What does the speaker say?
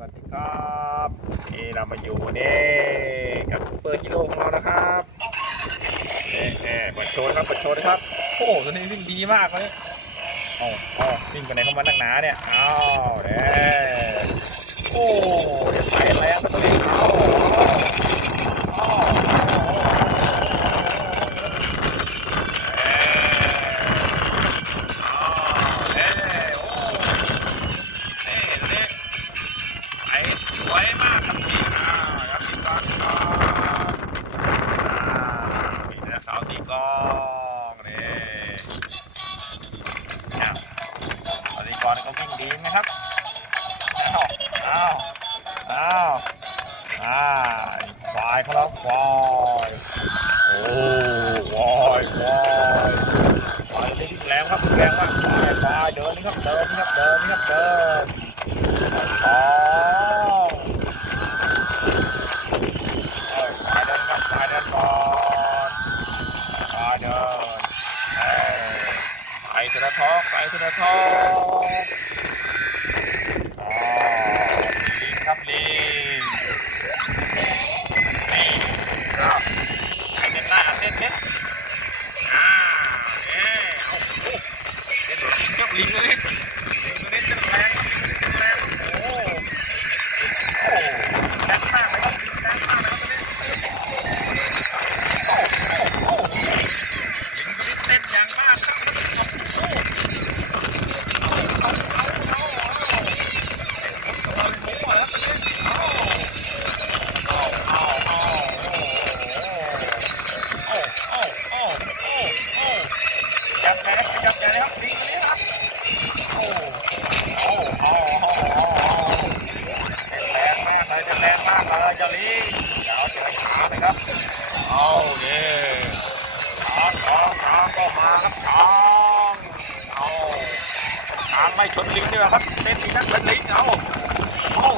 วัสดีครับนี่เรามาอยู่นี่กับซูเปอร์ฮีโร่ของเรานะครับนี่นี่เปิดโชว์นะครับเปิดโชว์นะครับโอ้โหตัวนี้วิ่งดีมากเลยอ๋ออ๋อวิ่งไปไหนเข้ามานักหนาเนี่ยอ้าวเด้ กองนี่ก็วิ่งดีนะครับ อ้าว อ้าว อ้าวอ่าควายเขาแล้วควายโอ้ควายควายควายนี่แรงครับแรงมากควายควายเดินนี่ครับเดินนี่ครับเดินนี่ครับเดินอ๋อเออขวายเดินครับขวายเดินก่อนขวายเดิน ไปทีละทอกไปธนาทอกลิงครับลิงนี่ครับใครเน้นหน้าเน้นเน้นอ่าเอ้ยเอาเน้นลิงครับลิงเลยลิงตัวนี้จะแรงครับลิงตัวนี้จะแรงโอ้ โอ้แรงมากเลยครับแรงมากเลยครับตัวนี้โอ้โอ้โอ้ลิงตัวนี้เต้นอย่างมากครับโอ้โหเอาเอาเอาเอาเอาเต้นกำลังโม้แล้วตัวนี้เอาเอาเอาเอาโอ้โอ้โอ้โอ้โอ้ จับแกเลยจับแกเลยครับลิงตัวนี้ครับโอ้โอ้โอ้โอ้โอ้แรงมากเลยแรงมากเลยเจ้าลิงเดี๋ยวเจอช้างนะครับเอาเย่ช้างช้างช้างก็มาครับช้างเอาช้างไม่ชนลิงด้วยครับเต้นดีนักเป็นลิงเอาเอา